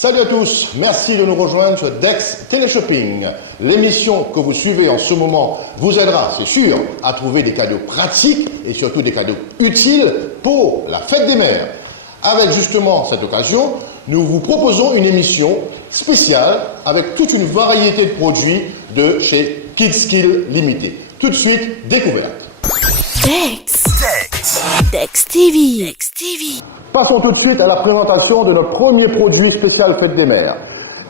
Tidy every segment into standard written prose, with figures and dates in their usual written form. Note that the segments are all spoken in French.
Salut à tous, merci de nous rejoindre sur Dex Téléshopping. L'émission que vous suivez en ce moment vous aidera, c'est sûr, à trouver des cadeaux pratiques et surtout des cadeaux utiles pour la fête des mères. Avec justement cette occasion, nous vous proposons une émission spéciale avec toute une variété de produits de chez Kidskill Limited. Tout de suite, découverte. Dex TV. Passons tout de suite à la présentation de notre premier produit spécial Fête des Mères.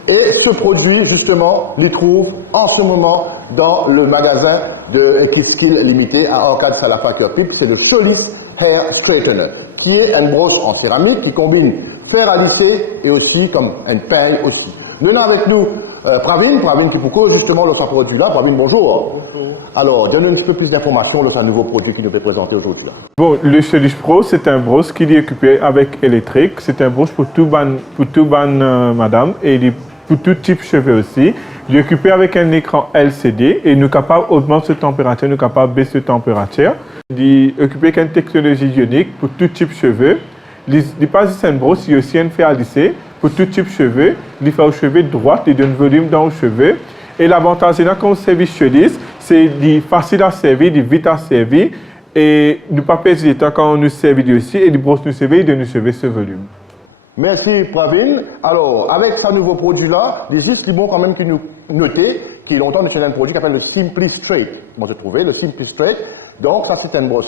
Et ce produit, justement, l'y trouve en ce moment dans le magasin de Kidskill Limited à Orchard Salafa Kirkpick. C'est le Cholis Hair Straightener, qui est une brosse en céramique qui combine fer à lisser et aussi comme une paille aussi. Venons avec nous Pravin qui pourquoi justement l'autre produit là. Pravin, bonjour. Bonjour. Alors, donne-nous un petit peu plus d'informations sur un nouveau produit qui nous est présenté aujourd'hui. Bon, le Cholis Pro, c'est un brosse qui est équipé avec électrique. C'est un brosse pour tout madame et pour tout type de cheveux aussi. Il est équipé avec un écran LCD et nous sommes capables d'augmenter cette température, nous sommes capables de baisser cette température. Il est équipé avec une technologie ionique pour tout type de cheveux. Il n'est pas juste un brosse, il y a aussi un fer à lisser pour tout type de cheveux. Il fait aux cheveux droits, il donne volume dans les cheveux. Et l'avantage, c'est quand on servit Cholis, c'est facile à servir, vite à servir. Et ne pas perdre du temps quand on nous servit aussi. Et les brosses nous servent, de nous servir ce volume. Merci Pravin. Alors, avec ce nouveau produit-là, il existe les bons quand même qui nous notaient qu'il y a longtemps, nous avons un produit qui s'appelle le Simply Straight. Bon, j'ai trouvé le Simply Straight. Donc, ça, c'est une brosse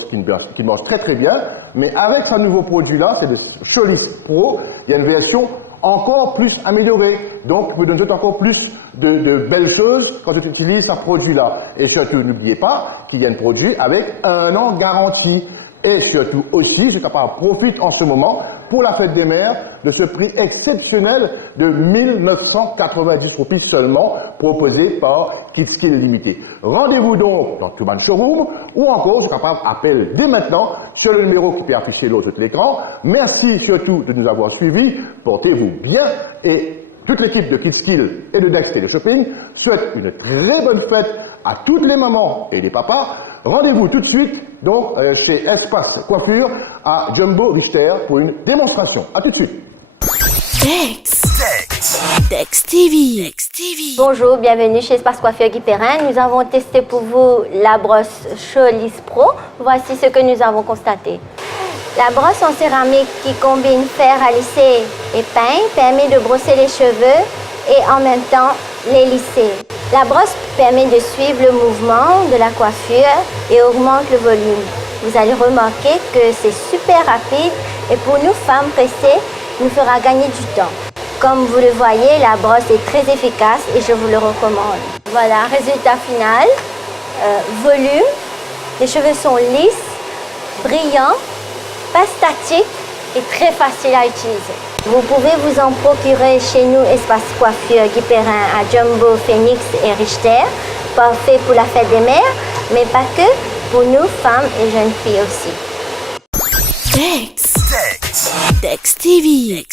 qui marche très très bien. Mais avec ce nouveau produit-là, c'est le Cholis Pro, il y a une version encore plus améliorée. Donc, vous donner encore plus de belles choses quand tu utilises ce produit-là. Et surtout, n'oubliez pas qu'il y a un produit avec 1 an garantie. Et surtout aussi, je suis capable de profiter en ce moment pour la fête des mères de ce prix exceptionnel de 1990 roupies seulement proposé par Kidskill Limited. Rendez-vous donc dans tout le showroom ou encore, je suis capable d'appeler dès maintenant sur le numéro qui peut afficher l'autre de l'écran. Merci surtout de nous avoir suivis. Portez-vous bien et toute l'équipe de Kidskill et de Dex Téléshopping souhaite une très bonne fête à toutes les mamans et les papas. Rendez-vous tout de suite donc chez Espace Coiffure à Jumbo Richter pour une démonstration. À tout de suite. Dex TV. Bonjour, bienvenue chez Espace Coiffure Guy Perrin. Nous avons testé pour vous la brosse Cholis Pro. Voici ce que nous avons constaté. La brosse en céramique qui combine fer à lisser et pain permet de brosser les cheveux et en même temps les lisser. La brosse permet de suivre le mouvement de la coiffure et augmente le volume. Vous allez remarquer que c'est super rapide et pour nous femmes pressées, nous fera gagner du temps. Comme vous le voyez, la brosse est très efficace et je vous le recommande. Voilà, résultat final, volume, les cheveux sont lisses, brillants, pas statiques et très faciles à utiliser. Vous pouvez vous en procurer chez nous, Espace Coiffure Guy Perrin à Jumbo, Phoenix et Richter, parfait pour la fête des mères, mais pas que, pour nous, femmes et jeunes filles aussi. Dex TV.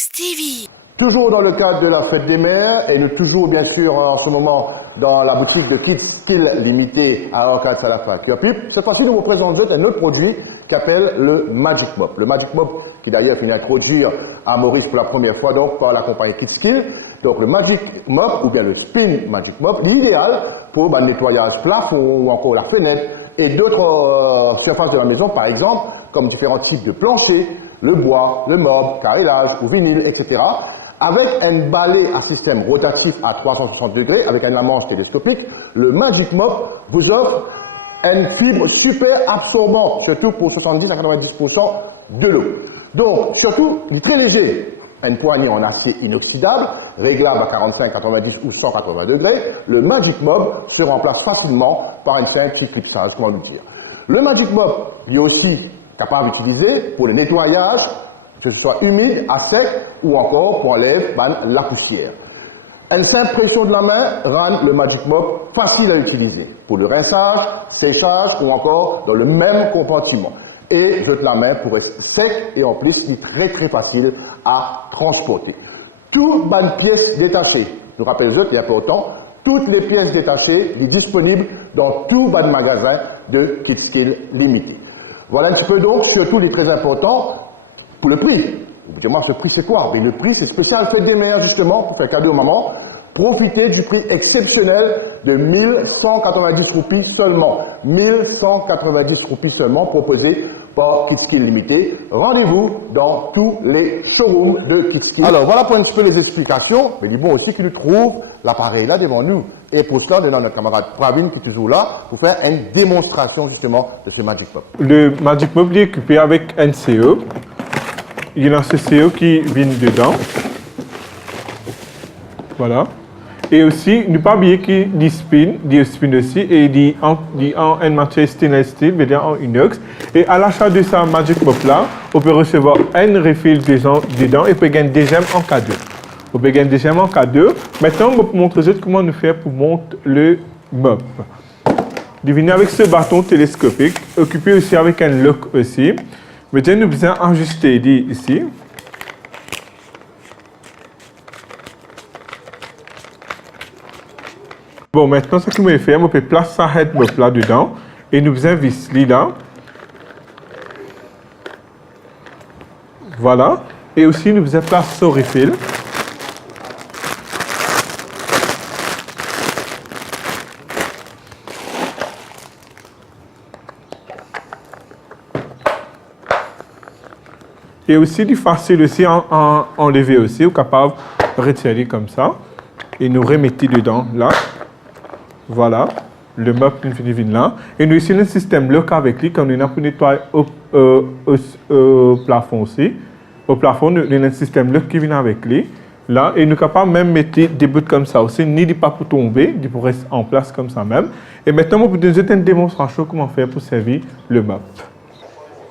Toujours dans le cadre de la fête des mères et nous toujours bien sûr en ce moment dans la boutique de Kidskill Limited à Orchard Salafa Kirkpick. Cette fois-ci, nous vous présentons un autre produit qui s'appelle le Magic Mop. Le Magic Mop qui d'ailleurs vient d'introduire à Maurice pour la première fois donc par la compagnie Kidskill. Donc le Magic Mop ou bien le Spin Magic Mop, l'idéal pour le nettoyage plafond ou encore la fenêtre et d'autres surfaces de la maison par exemple comme différents types de planchers, le bois, le marbre, carrelage ou vinyle, etc. Avec un balai à système rotatif à 360 degrés, avec un amorce télescopique, le Magic Mop vous offre une fibre super absorbante, surtout pour 70 à 90% de l'eau. Donc, surtout, il est très léger. une poignée en acier inoxydable, réglable à 45, 90 ou 180 degrés, le Magic Mob se remplace facilement par une simple clipsage, comment nous dire. Le Magic Mob est aussi capable d'utiliser pour le nettoyage, que ce soit humide, à sec ou encore pour enlever la poussière. Une simple pression de la main rend le Magic Mop facile à utiliser pour le rinçage, séchage ou encore dans le même compartiment. Et jeter la main pour être sec et en plus il est très facile à transporter. Toutes les pièces détachées, je vous rappelle il y a important, toutes les pièces détachées sont disponibles dans tout les magasin de KidSkill Limité. Voilà un petit peu donc, surtout les très importants, pour le prix. Vous dites, moi, ce prix, c'est quoi? Mais le prix, c'est spécial fête des mères, justement, pour faire cadeau aux mamans. Profitez du prix exceptionnel de 1190 roupies seulement. 1190 roupies seulement, proposé par KidSkill Limité. Rendez-vous dans tous les showrooms de KidSkill. Alors, voilà pour un petit peu les explications. Mais il est bon aussi qu'il nous trouve l'appareil là devant nous. Et pour cela, nous avons notre camarade Pravin qui est toujours là pour faire une démonstration, justement, de ce Magic Mop. Le Magic Mop est équipé avec un CO. Il y a un CO qui vient dedans. Voilà. Et aussi, ne pas oublier qu'il dit spin aussi, et il dit en une matière stainless steel, c'est-à-dire en inox. Et à l'achat de ce Magic Mop là, on peut recevoir un refill dedans et on peut gagner un deuxième en cadeau. On peut gagner un deuxième en cadeau. Maintenant, on va vous montrer comment nous faire pour monter le mop. Il vient avec ce bâton télescopique, occupé aussi avec un lock aussi. Maintenant, nous besoin ajuster ici. Bon, maintenant, ce que nous allons faire, on peut placer sa head mop là dedans et nous besoin vis là. Voilà. Et aussi, nous besoin placer ce refill. Et aussi, du facile aussi à enlever aussi, ou capable de retirer comme ça. Et nous remettons dedans, là. Voilà. Le mop vient là. Et nous ici, le système lock avec lui, comme nous avons pour nettoyer au plafond aussi. Au plafond, nous avons un système lock qui vient avec lui. Là. Et nous sommes capables même mettre des bouts comme ça aussi, ni de pas pour tomber, ni pour rester en place comme ça même. Et maintenant, on peut nous donner une démonstration comment faire pour servir le mop.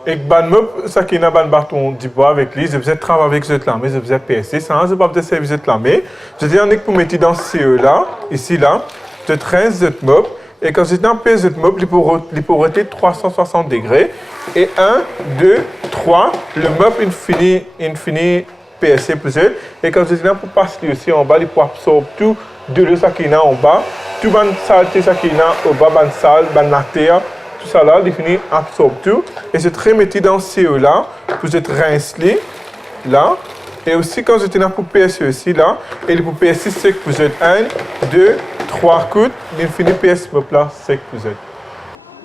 Et ban mop, ça qui est un bâton de bois avec lui, je faisais travailler avec cette lame, je faisais PSC, ça ne pas peut-être servir cette lame. Je dis on est pour mettre dans ce là, ici là, je traîne cette mop, et quand j'étais en PS cette mop, il peut roter 360 degrés, et 1, 2, 3, le mop il finit PSC plus elle, et quand j'étais là pour passer aussi en bas, il peut absorber tout de l'eau ça qui est en bas, tout ban saleté ça qui est en bas, ban sale, ban la terre. Tout ça là, il finit absorbe tout. Et je très mettre dans ce là, pour être rincé là. Et aussi quand j'étais dans pour PSE aussi là, et pour PSE sec pour être 1, 2, 3 coups, il finit PSE là sec pour être.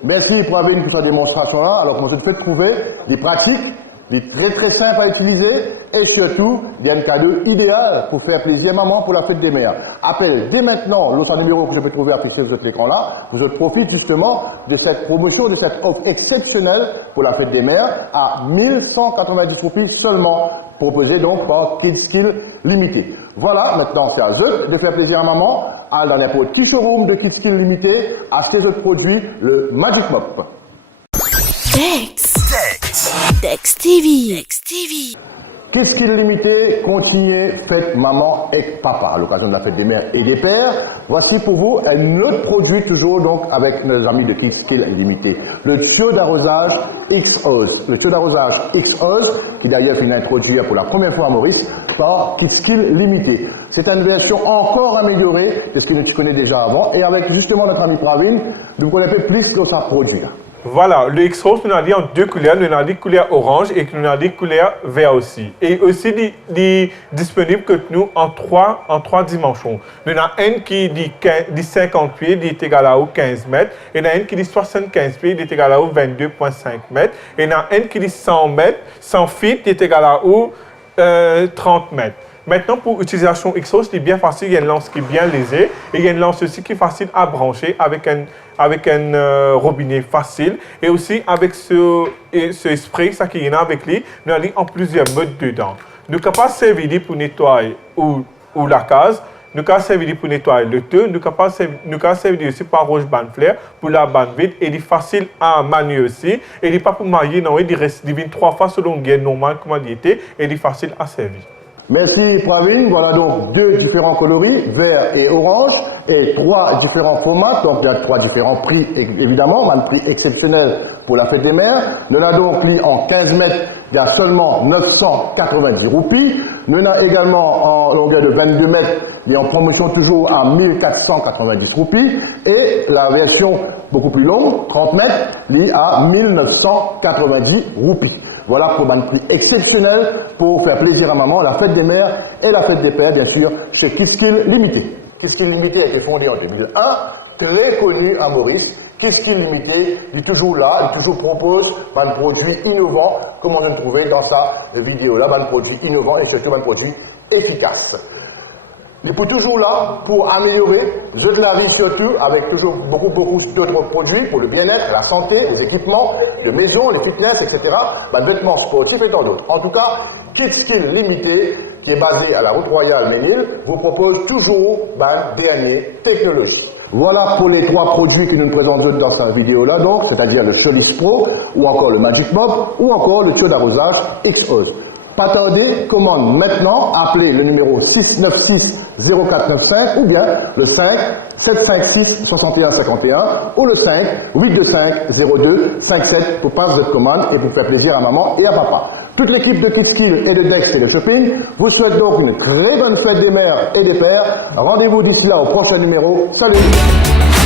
Merci Pravin pour ta démonstration là. Alors, comment je peux trouver des pratiques, des très simples à utiliser et surtout, il y a un cadeau idéal pour faire plaisir à maman pour la fête des mères. Appelle dès maintenant l'autre numéro que je peux trouver affiché sur l'écran là. Vous profitez justement de cette promotion, de cette offre exceptionnelle pour la fête des mères à 1190 roupies seulement, proposée donc par KidSkill Limité. Voilà, maintenant c'est à eux de faire plaisir à maman. Allez dans les petits showrooms de KidSkill Limité, achetez votre produit, le Magic Mop. Dex TV. KidSkill Limité, continuez, faites maman et papa à l'occasion de la fête des mères et des pères. Voici pour vous un autre produit toujours donc avec nos amis de KidSkill Limité. Le tuyau d'arrosage X-Hose. Le tuyau d'arrosage X-Hose qui d'ailleurs est introduit pour la première fois à Maurice par KidSkill Limité. C'est une version encore améliorée de ce que tu connais déjà avant et avec justement notre ami Pravin, nous connaissons plus sur sa produit. Voilà, le X-Rose, nous avons dit en deux couleurs, nous avons dit couleur orange et nous avons dit couleur vert aussi. Et aussi disponible que nous en trois dimensions. Nous avons un qui dit 50 pieds, il est égal à 15 mètres. Et nous avons un qui dit 75 pieds, il est égal à 22,5 mètres. Et nous avons un qui dit 100 mètres, 100 feet, il est égal à 30 mètres. Maintenant, pour l'utilisation X-Hose, c'est bien facile. Il y a une lance qui est bien lésée et il y a une lance aussi qui est facile à brancher avec un robinet facile. Et aussi avec ce spray, ça qui est avec lui, nous avons en plusieurs modes dedans. nous sommes capables de servir pour nettoyer ou la case, nous sommes capables de servir pour nettoyer le tour, nous sommes capables de servir aussi par roche bande fleur pour la bande vide, et il est facile à manier aussi, et il n'est pas pour marier, non, il reste 3 fois selon le gain normal comme il était, et il est facile à servir. Merci Pravin. Voilà donc 2 différents coloris, vert et orange, et 3 différents formats. Donc il y a 3 différents prix, évidemment. Un prix exceptionnel pour la fête des mères. Nous avons donc pris en 15 mètres, il y a seulement 990 roupies. Nous avons également en longueur de 22 mètres, il est en promotion toujours à 1490 roupies. Et la version beaucoup plus longue, 30 mètres, il est à 1990 roupies. Voilà pour un prix exceptionnel pour faire plaisir à maman, la fête des mères et la fête des pères, bien sûr, chez Kiskil Limited. Kiskil Limited a été fondé en 2001, très connu à Maurice. Kiskil Limited est toujours là, il toujours propose un produit innovant, comme on vient de trouver dans sa vidéo là, un produit innovant et surtout un produit efficace. Il est toujours là pour améliorer la vie surtout avec toujours beaucoup d'autres produits pour le bien-être, la santé, les équipements de maison, les fitness, etc. Vêtements sportifs et tant d'autres. En tout cas, Kiskil Limited, qui est basé à la route royale Ménil, vous propose toujours dernière technologie. Voilà pour les 3 produits que nous nous présentons dans cette vidéo-là, donc, c'est-à-dire le Cholis Pro, ou encore le Magic Mop, ou encore le tuyau d'arrosage XE. Pas tarder, commande maintenant, appelez le numéro 696 0495 ou bien le 5 756 61 51 ou le 5 825 02 57 pour passer votre commande et pour faire plaisir à maman et à papa. Toute l'équipe de Kiskil et de Dex et de Shopping vous souhaite donc une très bonne fête des mères et des pères. Rendez-vous d'ici là au prochain numéro. Salut!